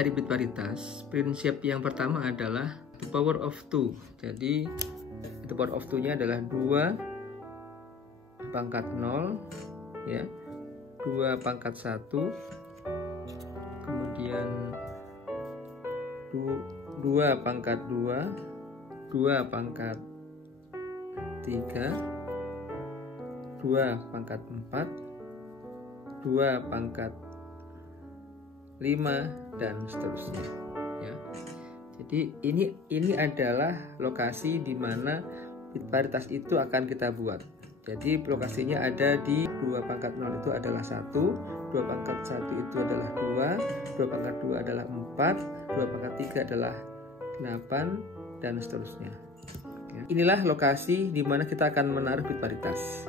mencari bit paritas, prinsip yang pertama adalah the power of 2. Jadi the power of 2 nya adalah 2 pangkat 0 ya, 2 pangkat 1, kemudian 2 pangkat 2, 2 pangkat 3, 2 pangkat 4, 2 pangkat 5, dan seterusnya ya. Jadi ini adalah lokasi di mana bit paritas itu akan kita buat. Jadi lokasinya ada di 2 pangkat 0 itu adalah 1, 2 pangkat 1 itu adalah 2, 2 pangkat 2 adalah 4, 2 pangkat 3 adalah 8, dan seterusnya ya. Inilah lokasi di mana kita akan menaruh bit paritas.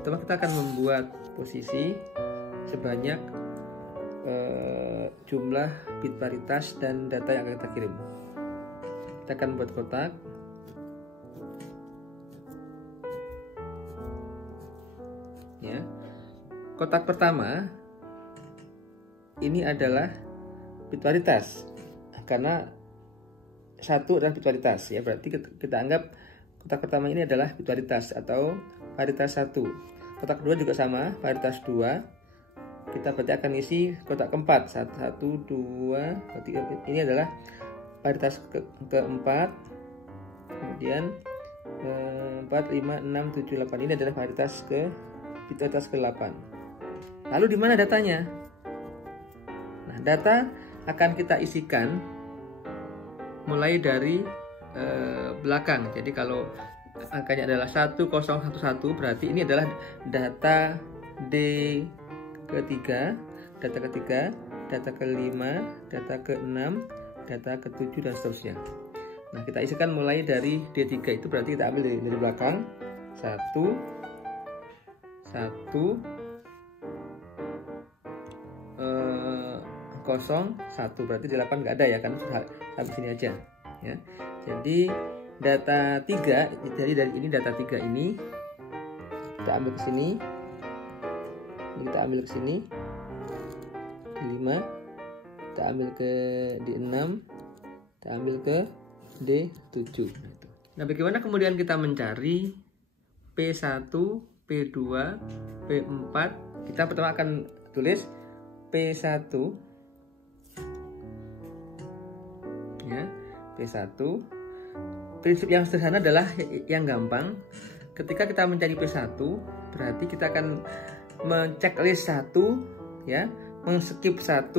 Pertama kita akan membuat posisi sebanyak jumlah bit paritas dan data yang akan kita kirim. Kita akan buat kotak. Ya. Kotak pertama ini adalah bit paritas. Karena 1 adalah bit paritas ya, berarti kita anggap kotak pertama ini adalah bit paritas atau paritas 1. Kotak kedua juga sama, paritas 2. Kita berarti akan isi kotak keempat, 1, 2, berarti ini adalah paritas keempat, kemudian 4, 5, 6, 7, 8 ini adalah paritas ke-8. Lalu di mana datanya? Nah, data akan kita isikan mulai dari belakang. Jadi kalau angkanya adalah 1011, berarti ini adalah data D ketiga, data ketiga, data kelima, data ke-6, data ke-7, dan seterusnya. Nah, kita isikan mulai dari D3, itu berarti kita ambil dari belakang. 1, 1, 0, 1, berarti 8 nggak ada ya, kan sampai sini aja ya. Jadi data 3, dari ini data 3 ini kita ambil ke sini. Kita ambil ke sini D5, kita ambil ke D6, kita ambil ke D7. Nah, bagaimana kemudian kita mencari P1, P2, P4? Kita pertama akan tulis P1 ya, P1. Prinsip yang sederhana adalah yang gampang. Ketika kita mencari P1, berarti kita akan menceklis 1 ya, men-skip 1,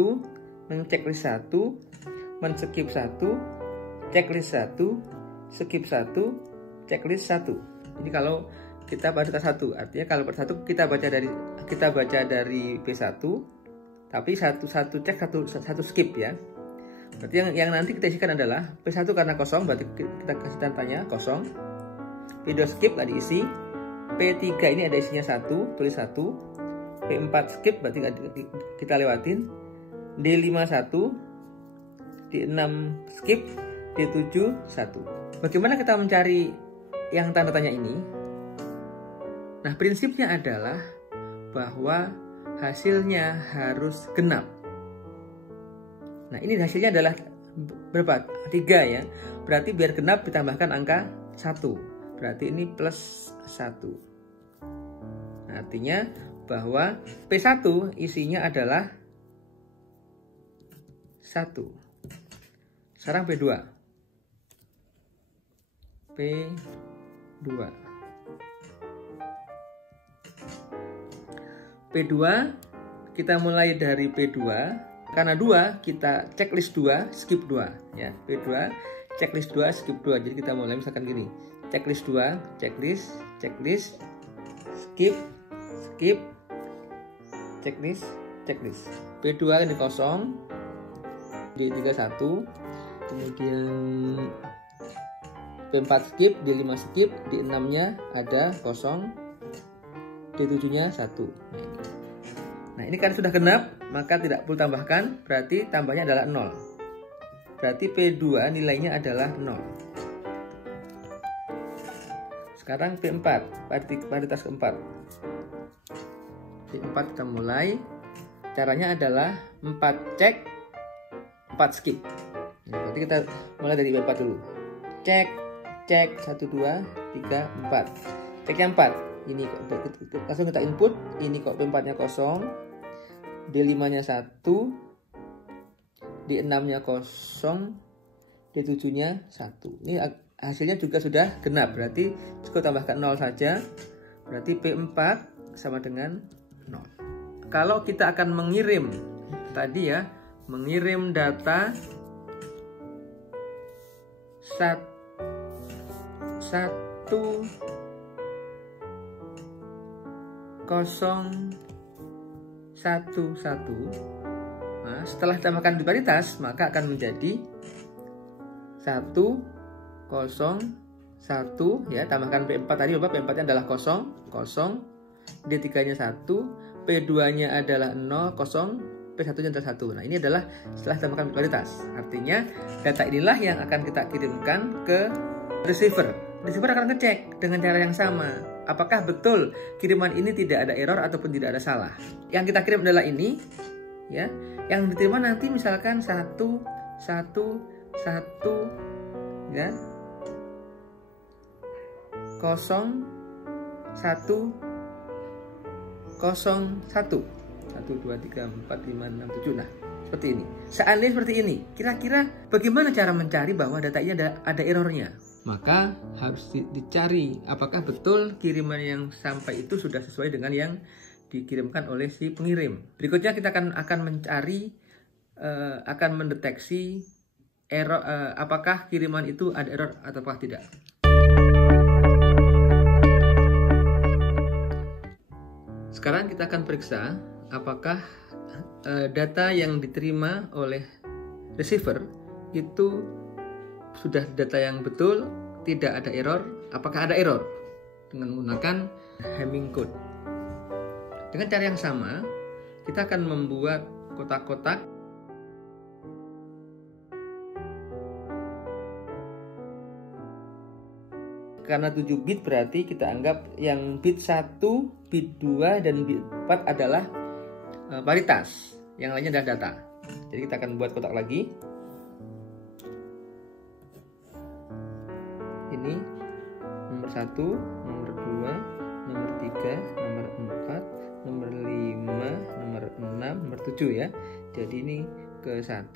men-checklist 1, men-skip 1, checklist 1, skip 1, checklist 1. Jadi kalau kita baca 1, artinya kalau per 1 kita baca dari P1, tapi satu cek, satu skip ya. Berarti yang nanti kita isikan adalah P1 karena kosong, berarti kita kasih tandanya kosong. P2 skip, nggak diisi. P3 ini ada isinya 1, tulis 1. P4 skip, berarti kita lewatin. D5 1, D6 skip, D7 1. Bagaimana kita mencari yang tanda tanya ini? Nah, prinsipnya adalah bahwa hasilnya harus genap. Nah, ini hasilnya adalah berapa? 3 ya. Berarti biar genap ditambahkan angka 1. Berarti ini plus 1. Nah, artinya bahwa P1 isinya adalah 1. Sekarang P2. P2 kita mulai dari P2. Karena 2 kita checklist 2, skip 2 ya. P2 checklist 2, skip 2. Jadi kita mulai misalkan gini. Checklist 2, checklist, skip, checklist. P2 ini kosong, D3 1, kemudian P4 skip, D5 skip, D6 nya ada kosong, D7 nya 1. Nah, ini kan sudah genap, maka tidak perlu tambahkan, berarti tambahnya adalah 0. Berarti P2 nilainya adalah 0. Sekarang P4, paritas keempat. P4 kita mulai. Caranya adalah 4 cek, skip. Nah, berarti kita mulai dari P4 dulu. Cek 1 2 3 4. Cek yang 4. Ini langsung kita input, ini kok P4-nya kosong. D5-nya 1. D6-nya kosong. D7-nya 1. Ini hasilnya juga sudah genap, berarti cukup tambahkan 0 saja. Berarti P4 sama dengan 0. Kalau kita akan mengirim tadi ya, mengirim data 1 0 1 1. Nah, setelah ditambahkan biparitas maka akan menjadi 1 0 1 ya, tambahkan P4 tadi, P4-nya adalah 0 0, D3-nya 1, P2-nya adalah 0 0, P1-nya adalah 1. Nah, ini adalah setelah ditambahkan biparitas. Artinya data inilah yang akan kita kirimkan ke receiver. Receiver akan ngecek dengan cara yang sama, apakah betul kiriman ini tidak ada error ataupun tidak ada salah. Yang kita kirim adalah ini ya. Yang diterima nanti misalkan 1 1 1 ya. 0 1 0 1 1 2 3 4 5 6 7. Nah, seperti ini. Seandainya seperti ini, kira-kira bagaimana cara mencari bahwa data ini ada errornya? Maka harus dicari apakah betul kiriman yang sampai itu sudah sesuai dengan yang dikirimkan oleh si pengirim. Berikutnya kita akan mencari, akan mendeteksi error, apakah kiriman itu ada error ataukah tidak. Sekarang kita akan periksa apakah data yang diterima oleh receiver itu sudah data yang betul, tidak ada error, apakah ada error dengan menggunakan Hamming code. Dengan cara yang sama, kita akan membuat kotak-kotak karena 7 bit, berarti kita anggap yang bit 1, bit 2, dan bit 4 adalah paritas. Yang lainnya adalah data. Jadi kita akan buat kotak lagi. Ini nomor 1, nomor 2, nomor 3, nomor 4, nomor 5, nomor 6, nomor 7 ya. Jadi ini ke 1,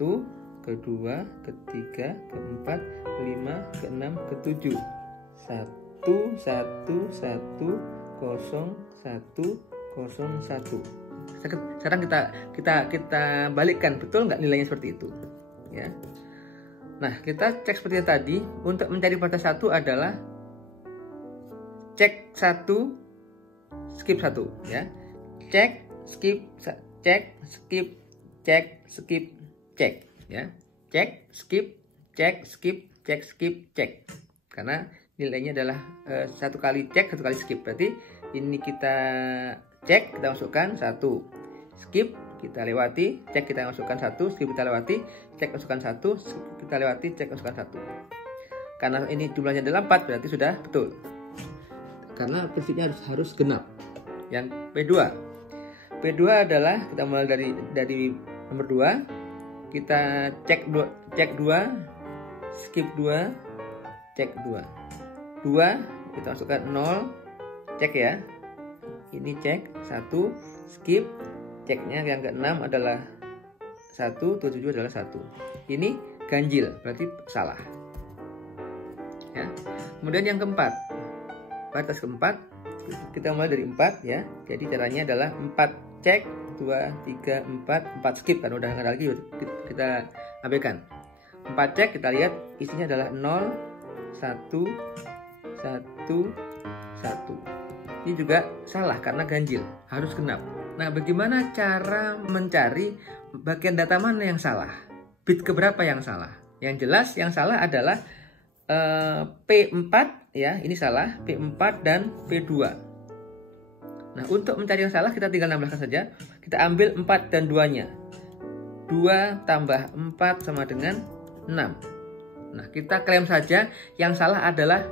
ke 2, ke 3, ke 4, ke 5, ke 6, ke 7. 1 1 1 0 1 0 1. Sekarang kita balikkan, betul nggak nilainya seperti itu ya. Nah, kita cek seperti tadi. Untuk mencari paritas 1 adalah cek 1 skip 1 ya. Cek skip cek skip cek skip cek ya. Cek skip cek skip cek skip cek. Karena nilainya adalah 1 kali cek, 1 kali skip. Berarti ini kita cek, kita masukkan 1, skip kita lewati, cek kita masukkan 1, skip kita lewati, cek masukkan 1, kita lewati, cek masukkan 1. Karena ini jumlahnya adalah 4, berarti sudah betul. Karena prinsipnya harus genap. Yang P2 adalah kita mulai dari nomor 2, kita cek 2, skip 2, cek 2. 2 kita masukkan 0, cek ya. Ini cek 1, skip, ceknya yang ke-6 adalah 1, 7 adalah 1. Ini ganjil, berarti salah. Ya. Kemudian yang keempat, paritas keempat, kita mulai dari 4 ya. Jadi caranya adalah 4 cek, 2, 3, 4 skip, kan udah nggak ada lagi, kita abaikan. 4 cek, kita lihat isinya adalah 0, 1, 1, 1. Ini juga salah karena ganjil, harus genap. Nah, bagaimana cara mencari bagian data mana yang salah? Bit keberapa yang salah? Yang jelas yang salah adalah P4 ya, ini salah, P4 dan P2. Nah, untuk mencari yang salah kita tinggal nambahkan saja. Kita ambil 4 dan 2-nya. 2 tambah 4 sama dengan 6. Nah, kita klaim saja yang salah adalah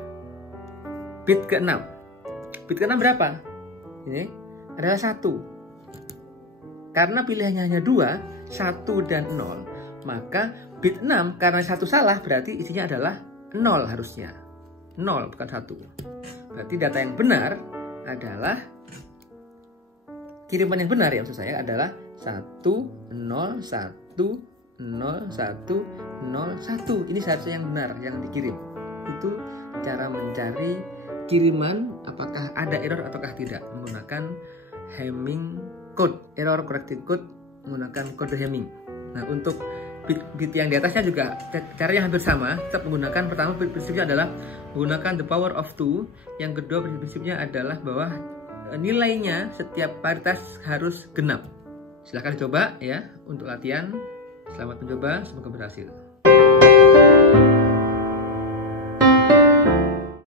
bit ke-6. Bit ke-6 berapa? Ini adalah 1. Karena pilihannya hanya 2, 1 dan 0, Maka bit 6 karena 1 salah berarti isinya adalah 0 harusnya. 0 bukan 1. Berarti data yang benar adalah kiriman yang benar ya maksud saya adalah 101101101. Ini seharusnya yang benar yang dikirim. Itu cara mencari kiriman apakah ada error ataukah tidak menggunakan Hamming code, error corrected code menggunakan kode Hamming. Nah, untuk bit yang di atasnya juga caranya hampir sama, tetap menggunakan pertama prinsipnya adalah menggunakan the power of 2, yang kedua prinsipnya adalah bahwa nilainya setiap paritas harus genap. Silahkan coba ya untuk latihan. Selamat mencoba, semoga berhasil.